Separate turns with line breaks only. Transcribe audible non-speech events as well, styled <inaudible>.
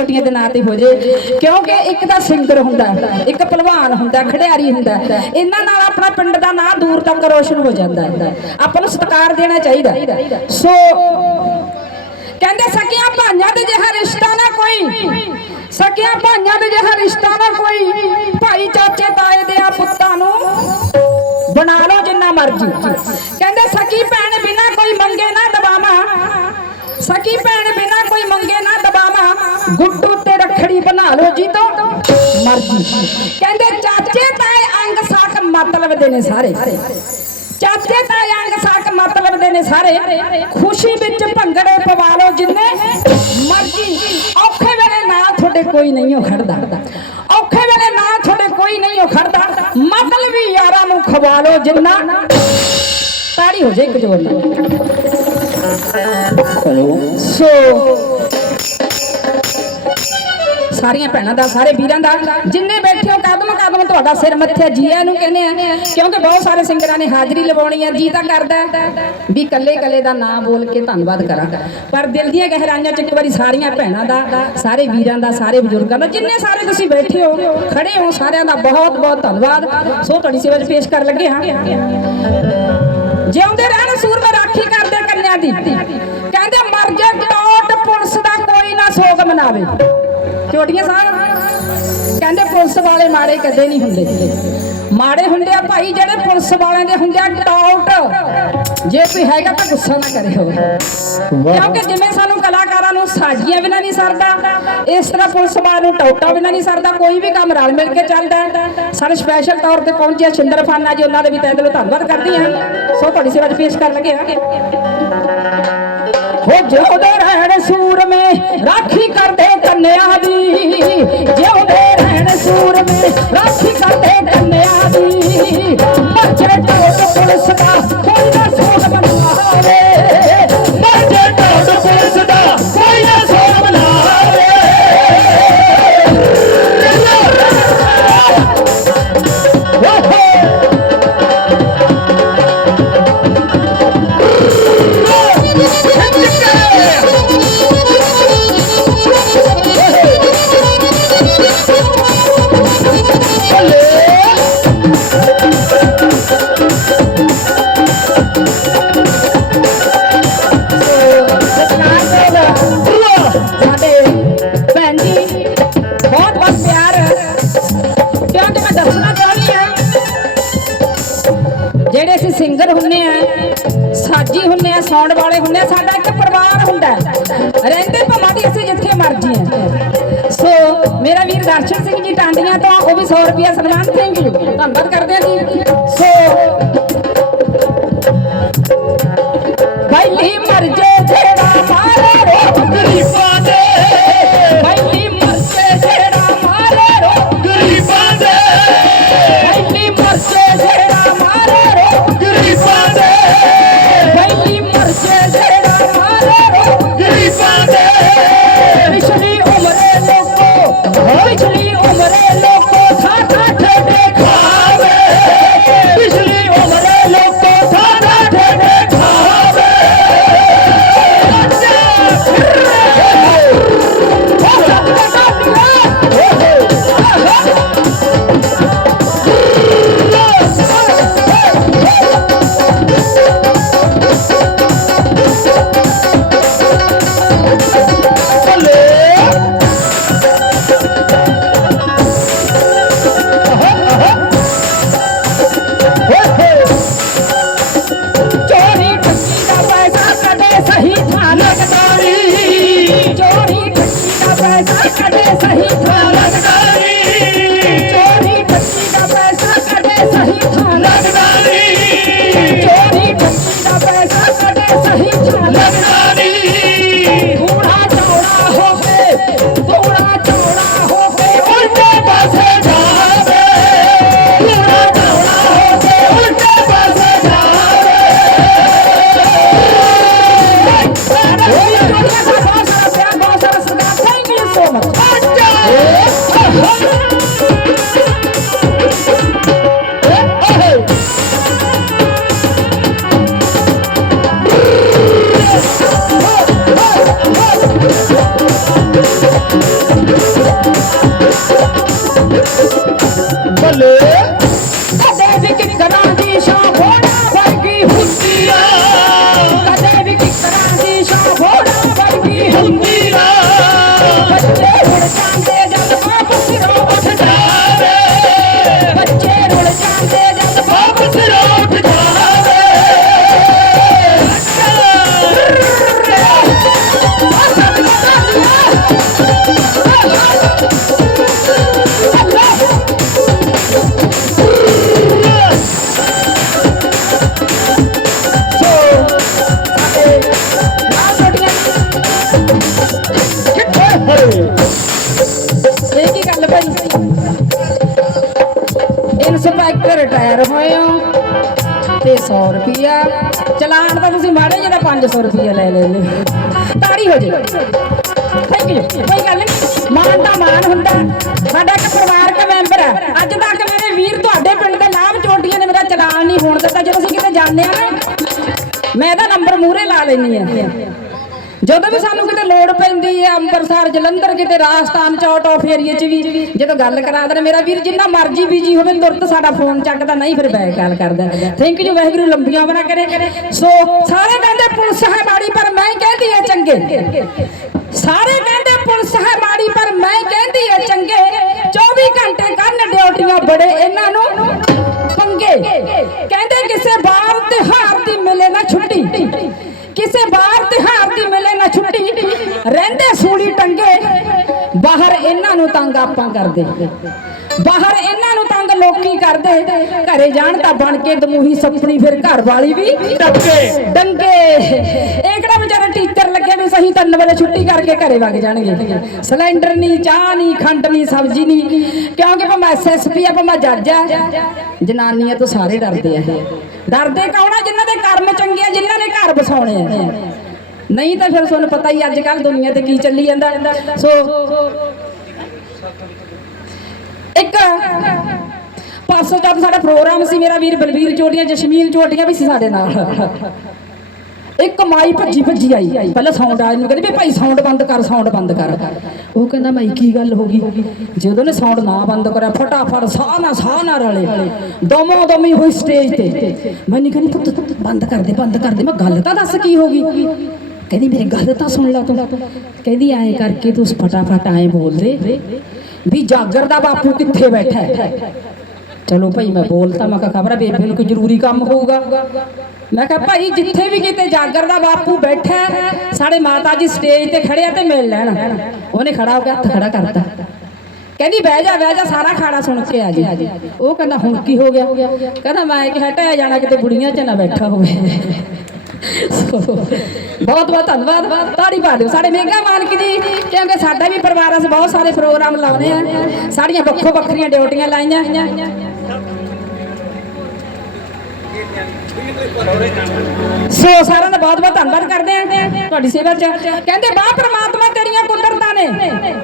ਕੋਟੀਆਂ ਦੇ ਨਾਂ ਤੇ ਹੋ ਜੇ। ਕਿਉਂਕਿ ਇੱਕ ਤਾਂ ਸਿੰਗਰ ਹੁੰਦਾ, ਇੱਕ ਪਹਿਲਵਾਨ ਹੁੰਦਾ, ਖਿਡਾਰੀ ਹੁੰਦਾ। ਇਹਨਾਂ ਨਾਲ ਆਪਣਾ ਪਿੰਡ ਦਾ ਨਾਂ ਦੂਰ ਤੱਕ ਰੋਸ਼ਨ ਹੋ ਜਾਂਦਾ। ਹੈ ਆਪਾਂ ਨੂੰ ਸਤਿਕਾਰ ਦੇਣਾ ਚਾਹੀਦਾ। ਸੋ ਕਹਿੰਦੇ ਸਕੀਆਂ ਭਾਈਆਂ ਦੇ ਜਿਹਾ ਰਿਸ਼ਤਾ ਨਾ ਕੋਈ। ਸਕੀਆਂ ਭਾਈਆਂ ਦੇ ਜਿਹਾ ਰਿਸ਼ਤਾ ਨਾ ਕੋਈ। ਭਾਈ ਚਾਚੇ ਤਾਏ ਦੇ ਆ ਪੁੱਤਾਂ ਨੂੰ ਬਣਾ ਲਓ ਜਿੰਨਾ ਮਰਜ਼ੀ। ਕਹਿੰਦੇ ਸਕੀ ਭੈਣ ਬਿਨਾ ਕੋਈ ਮੰਗੇ ਨਾ ਦਬਾਵਾ। ਸਕੀ ਭੈਣ ਬਿਨਾ ਕੋਈ ਮੰਗੇ ਨਾ ਗੁੱਟੂ ਤੇ ਰੱਖੜੀ ਬਣਾ ਲਓ ਜੀ ਤੋਂ ਮਰਜ਼ੀ। ਕਹਿੰਦੇ ਚਾਚੇ ਤਾਏ ਅੰਗ ਸਾਕ ਮਤਲਬ ਦੇ ਨੇ ਸਾਰੇ। ਚਾਚੇ ਤਾਏ ਅੰਗ ਸਾਕ ਮਤਲਬ ਦੇ ਨੇ ਸਾਰੇ। ਖੁਸ਼ੀ ਵਿੱਚ ਭੰਗੜੇ ਪਵਾ ਲਓ ਜਿੰਨੇ। ਮਰਜ਼ੀ। ਔਖੇ ਵੇਲੇ ਨਾਲ ਤੁਹਾਡੇ ਕੋਈ ਨਹੀਂ ਹੋ ਖੜਦਾ। ਔਖੇ ਵੇਲੇ ਨਾਲ ਤੁਹਾਡੇ ਕੋਈ ਨਹੀਂ ਹੋ ਖੜਦਾ। ਮਤਲਬ ਵੀ ਯਾਰਾਂ ਨੂੰ ਖਵਾ ਲਓ ਜਿੰਨਾ। ਤਾੜੀ ਹੋ ਜੇ ਇੱਕ ਜੋਰ ਨਾਲ
ਹੈਲੋ।
ਸੋ ਸਾਰੀਆਂ ਭੈਣਾਂ ਦਾ, ਸਾਰੇ ਵੀਰਾਂ ਦਾ, ਜਿੰਨੇ ਬੈਠੇ ਹੋ ਕਦਮ ਕਦਮ ਤੁਹਾਡਾ ਸਿਰ ਮੱਥੇ ਜੀਆਂ ਨੂੰ ਕਹਿੰਦੇ ਆ, ਕਿਉਂਕਿ ਬਹੁਤ ਸਾਰੇ ਸਿੰਗਰਾਂ ਨੇ ਹਾਜ਼ਰੀ ਲਵਾਉਣੀ ਆ, ਜੀ ਤਾਂ ਕਰਦਾ ਵੀ ਕੱਲੇ ਕੱਲੇ ਦਾ ਨਾਮ ਬੋਲ ਕੇ ਧੰਨਵਾਦ ਕਰਾਂ। ਪਰ ਦਿਲ ਦੀਆਂ ਗਹਿਰਾਈਆਂ ਚ ਇੱਕ ਵਾਰੀ ਸਾਰੀਆਂ ਭੈਣਾਂ ਦਾ, ਸਾਰੇ ਵੀਰਾਂ ਦਾ, ਸਾਰੇ ਬਜ਼ੁਰਗਾਂ ਦਾ, ਜਿੰਨੇ ਸਾਰੇ ਤੁਸੀਂ ਬੈਠੇ ਹੋ, ਖੜੇ ਹੋ, ਸਾਰਿਆਂ ਦਾ ਬਹੁਤ ਬਹੁਤ ਧੰਨਵਾਦ। ਸੋ ਤੁਹਾਡੀ ਸੇਵਾ 'ਚ ਪੇਸ਼ ਕਰਨ ਲੱਗੇ ਹਾਂ। ਜਿਉਂਦੇ ਰਹਿਣ ਸੂਰਮੇ ਰਾਖੀ ਕਰਦੇ ਕੰਨਿਆ ਦੀ। ਕਹਿੰਦੇ ਮਰ ਜੇ ਟੋਟ ਪੁਲਿਸ ਦਾ ਕੋਈ ਨਾ ਸੋਗ ਮਨਾਵੇ। ਚੋਟੀਆਂ ਸਾਹਿਬ ਕਹਿੰਦੇ ਪੁਲਿਸ ਵਾਲੇ ਮਾੜੇ ਕਦੇ ਨਹੀਂ ਹੁੰਦੇ। ਮਾੜੇ ਹੁੰਦੇ ਆ ਭਾਈ ਜਿਹੜੇ ਪੁਲਿਸ ਵਾਲਿਆਂ ਦੇ ਹੁੰਦੇ ਆ ਟੌਟ ਜੇ ਕੋਈ ਹੈਗਾ ਤਾਂ ਗੁੱਸਾ ਨਾ ਕਰਿਓ ਕਿਉਂਕਿ ਜਿਵੇਂ ਸਾਨੂੰ ਕਲਾਕਾਰਾਂ ਨੂੰ ਸਾਜੀਆਂ ਬਿਨਾਂ ਨਹੀਂ ਸਰਦਾ ਇਸ ਤਰ੍ਹਾਂ ਪੁਲਿਸ ਵਾਲਿਆਂ ਨੂੰ ਟੌਟਾ ਬਿਨਾਂ ਨਹੀਂ ਸਰਦਾ ਕੋਈ ਵੀ ਕੰਮ ਰਲ ਮਿਲ ਕੇ ਚੱਲਦਾ। ਸਾਡੇ ਸਪੈਸ਼ਲ ਤੌਰ ਤੇ ਪਹੁੰਚਿਆ ਛਿੰਦਰ ਫਾਨਾ ਜੀ ਉਹਨਾਂ ਦੇ ਵੀ ਤਹਿ ਦਿਲੋਂ ਧੰਨਵਾਦ ਕਰਦੀ ਹਾਂ। ਸੋ ਤੁਹਾਡੀ ਸੇਵਾ 'ਚ ਪੇਸ਼ ਕਰਨ ਲੱਗੇ ਹਾਂ ਹੋ ਜਿਉਂਦੇ ਰਹਿਣ ਸੂਰਮੇ ਰਾਖੀ ਕਰਦੇ ਕੰਨਿਆਂ ਦੀ। ਜਿਉਂਦੇ ਵਾਲੇ ਹੁੰਨੇ ਆ ਸਾਡਾ ਇੱਕ ਪਰਿਵਾਰ ਹੁੰਦਾ ਹੈ। ਰਹਿੰਦੇ ਭਾਵੇਂ ਦੀ ਅਸੀਂ ਜਿੱਥੇ ਮਰਜ਼ੀ ਆ ਸੋ ਮੇਰਾ ਵੀਰ ਦਰਸ਼ਨ ਸਿੰਘ ਜੀ ਟਾਂਡੀਆਂ ਤੋਂ ਉਹ ਵੀ 100 ਰੁਪਿਆ ਸਨਮਾਨ ਥੈਂਕ ਯੂ ਧੰਨਵਾਦ ਕਰਦੇ ਆ ਜੀ ਸੋ ਪਹਿਲੀ Yeah. ਸਹੀ ਥਾਂ ਨਹੀਂ ਚੋਰੀ ਠੱਗੀ ਦਾ ਪੈਸਾ ਕਦੇ ਸਹੀ बोले ਇਨਸਪੈਕਟਰ ਹੋਏ ਹੋ ਤੇ 100 ਰੁਪਿਆ ਚਲਾਨ ਤਾਂ ਤੁਸੀਂ ਮਾੜੇ ਜਿਹੇ 500 ਰੁਪਿਆ ਲੈ ਲੈ ਤਾੜੀ ਹੋ ਜੇ। ਥੈਂਕ ਯੂ ਕੋਈ ਗੱਲ ਨਹੀਂ। ਮਾਨ ਦਾ ਮਾਨ ਹੁੰਦਾ। ਸਾਡਾ ਇੱਕ ਪਰਿਵਾਰਕ ਮੈਂਬਰ ਹੈ। ਅੱਜ ਤੱਕ ਮੇਰੇ ਵੀਰ ਤੁਹਾਡੇ ਪਿੰਡ ਦੇ ਨਾਮ ਚੋਟੀਆਂ ਨੇ ਮੇਰਾ ਚਲਾਨ ਨਹੀਂ ਹੋਣ ਦਿੱਤਾ। ਜਦੋਂ ਅਸੀਂ ਕਿਤੇ ਜਾਂਦੇ ਆ ਨਾ, ਮੈਂ ਇਹਦਾ ਨੰਬਰ ਮੂਹਰੇ ਲਾ ਲੈਣੀ ਆ ਜਦੋਂ ਵੀ ਸਾਨੂੰ ਕਿਤੇ ਲੋੜ ਪੈਂਦੀ ਹੈ, ਅੰਮ੍ਰਿਤਸਰ, ਜਲੰਧਰ ਕਿਤੇ, ਰਾਜਸਥਾਨ ਚ ਆਊਟ ਆਫ ਚ ਵੀ ਜਦੋਂ ਗੱਲ ਕਰਾ ਦੇਣ, ਮੇਰਾ ਵੀਰ ਜਿੰਨਾ ਮਰਜ਼ੀ ਬੀਜੀ ਹੋਵੇ, ਤੁਰਤ ਸਾਡਾ ਫੋਨ ਚੱਕਦਾ, ਨਹੀਂ ਫਿਰ ਬੈਕ ਕਾਲ ਕਰਦਾ। ਥੈਂਕ ਯੂ ਵਾਹਿਗੁਰੂ, ਲੰਬੀਆਂ ਬਣਾ ਕਰੇ ਸੋ ਸਾਰੇ ਕਹਿੰਦੇ ਪੁਲਿਸ ਹੈ ਮਾੜੀ, ਪਰ ਮੈਂ ਕਹਿੰਦੀ ਹੈ ਚੰਗੇ। ਸਾਰੇ ਕਹਿੰਦੇ ਪੁਲਿਸ ਹੈ ਮਾੜੀ, ਪਰ ਮੈਂ ਕਹਿੰਦੀ ਹੈ ਚੰਗੇ। 24 ਘੰਟੇ ਕਰਨ ਡਿਊਟੀਆਂ ਬੜੇ ਇਹਨਾਂ ਨੂੰ ਪੰਗੇ। ਕਹਿੰਦੇ ਕਿਸੇ ਬਾਹਰ ਤਿਹਾਰ ਦੀ ਮਿਲੇ ਨਾ ਛੁੱਟੀ। ਕਿਸੇ ਬਾਹਰ ਇਹਨਾਂ ਨੂੰ ਤੰਗ ਆਪਾਂ ਕਰਦੇ। ਬਾਹਰ ਇਹਨਾਂ ਨੂੰ ਤੰਗ ਲੋਕੀ ਕਰਦੇ। ਘਰੇ ਜਾਣ ਤਾਂ ਬਣ ਕੇ ਦਮੂਹੀ ਸੱਪਣੀ ਫਿਰ ਘਰ ਵਾਲੀ ਵੀ
ਡੱਕੇ
ਡੰਗੇ। ਇਹ ਕਿਹੜਾ ਵਿਚਾਰਾ ਟੀਚਰ ਲੱਗੇ ਵੀ ਸਹੀ ਤਿੰਨ ਵਜੇ ਛੁੱਟੀ ਕਰਕੇ ਘਰੇ ਵਗ ਜਾਣਗੇ। ਸਿਲੰਡਰ ਨਹੀਂ ਚਾਹ ਨਹੀਂ ਖੰਡ ਨਹੀਂ ਸਬਜ਼ੀ ਨਹੀਂ ਕਿਉਂਕਿ ਭਾਵੇਂ ਐਸਐਸਪੀ ਆ ਭਾਵੇਂ ਜੱਜ ਆ ਜਨਾਨੀਆਂ ਤੋਂ ਸਾਰੇ ਡਰਦੇ ਆ ਡਰਦੇ ਕੌਣ ਆ? ਜਿਨ੍ਹਾਂ ਦੇ ਕਰਮ ਚੰਗੇ ਆ ਜਿਨ੍ਹਾਂ ਨੇ ਘਰ ਬਸਾਉਣੇ ਆ। ਨਹੀਂ ਤਾਂ ਫਿਰ ਤੁਹਾਨੂੰ ਪਤਾ ਹੀ ਅੱਜ ਕੱਲ ਦੁਨੀਆ ਤੇ ਕੀ ਚੱਲੀ ਜਾਂਦਾ। ਸੋ ਇੱਕ। ਪਾਸੋਂ ਜਦ ਸਾਡਾ ਪ੍ਰੋਗਰਾਮ ਸੀ, ਮੇਰਾ ਵੀਰ ਬਲਵੀਰ ਚੋਟੀਆਂ ਜਸ਼ਮੀਨ ਚੋਟੀਆਂ ਵੀ ਸੀ ਸਾਡੇ ਨਾਲ। ਇੱਕ ਮਾਈ ਭੱਜੀ ਭੱਜੀ ਆਈ। ਪਹਿਲਾਂ ਸਾਊਂਡ ਆ ਇਹਨੂੰ ਕਹਿੰਦੀ, ਵੀ ਭਾਈ ਸਾਊਂਡ ਬੰਦ ਕਰ ਸਾਊਂਡ ਬੰਦ ਕਰ। ਉਹ ਕਹਿੰਦਾ, ਮਾਈ, ਕੀ ਗੱਲ ਹੋ ਗਈ? ਜਦੋਂ ਨੇ ਸਾਊਂਡ ਨਾ ਬੰਦ ਕਰਿਆ, ਫਟਾਫਟ ਸਾਹ ਨਾ ਸਾਹ ਨਾ ਰਲੇ। ਦਮੋ ਦਮੀ ਹੋਈ ਸਟੇਜ ਤੇ। ਮੈਂ ਨਹੀਂ ਕਹਿੰਦੀ ਪੁੱਤ, ਬੰਦ ਕਰ ਦੇ, ਬੰਦ ਕਰ ਦੇ। ਮੈਂ ਗੱਲ ਤਾਂ ਦੱਸ ਕੀ ਹੋ ਗਈ? ਕਹਿੰਦੀ, ਮੇਰੀ ਗੱਲ ਤਾਂ ਸੁਣ ਲੈ ਤੂੰ। ਕਹਿੰਦੀ, ਐਂ ਕਰਕੇ ਤੂੰ ਫਟਾਫਟ ਐਂ ਬੋਲ ਦੇ। ਵੀ ਜਾਗਰ ਦਾ ਬਾਪੂ ਕਿੱਥੇ ਬੈਠਾ ਹੈ? ਚਲੋ ਭਾਈ, ਮੈਂ ਬੋਲਤਾ, ਮੈਂ ਕਿਹਾ ਖਬਰ ਬੇਬੇ ਨੂੰ ਕੋਈ ਜ਼ਰੂਰੀ ਕੰਮ ਹੋਊਗਾ। ਮੈਂ ਕਿਹਾ ਭਾਈ, ਜਿੱਥੇ ਵੀ ਕਿਤੇ ਜਾਗਰ ਦਾ ਬਾਪੂ ਬੈਠਾ ਸਾਡੇ ਮਾਤਾ ਜੀ ਸਟੇਜ ਤੇ ਖੜੇ ਆ ਤੇ ਮਿਲ ਲੈਣ। ਉਹਨੇ ਖੜਾ ਹੋ ਕੇ ਹੱਥ ਖੜਾ ਕਰਤਾ। ਕਹਿੰਦੀ, ਬਹਿ ਜਾ ਬਹਿ ਜਾ, ਸਾਰਾ ਖਾਣਾ ਸੁਣ ਕੇ ਆ ਜੀ। ਉਹ ਕਹਿੰਦਾ, ਹੁਣ ਕੀ ਹੋ ਗਿਆ? ਕਹਿੰਦਾ, ਮੈਂ ਕਿ ਹਟਿਆ ਜਾਣਾ, ਕਿਤੇ ਬੁੜੀਆਂ ਚ ਨਾ ਬੈਠਾ ਹੋਵੇ। <laughs> ਬਹੁਤ ਬਹੁਤ ਧੰਨਵਾਦ। ਤਾੜੀ ਪਾ ਦਿਓ ਸਾਡੇ ਮੇਗਾ ਮਾਨਕ ਜੀ ਕਿਉਂਕਿ ਸਾਡਾ ਵੀ ਪਰਿਵਾਰ, ਅਸੀਂ ਬਹੁਤ ਸਾਰੇ ਪ੍ਰੋਗਰਾਮ ਲਾਉਨੇ ਆ। ਸਾਡੀਆਂ ਵੱਖੋ ਵੱਖਰੀਆਂ ਡਿਊਟੀਆਂ ਲਾਈਆਂ। ਸੋ ਸਾਰਿਆਂ ਦਾ ਬਹੁਤ ਬਹੁਤ ਧੰਨਵਾਦ ਕਰਦੇ ਆ। ਤੁਹਾਡੀ ਸੇਵਾ ਚ। ਕਹਿੰਦੇ ਵਾਹ ਪ੍ਰਮਾਤਮਾ ਤੇਰੀਆਂ ਕੁਦਰਤਾਂ ਨੇ।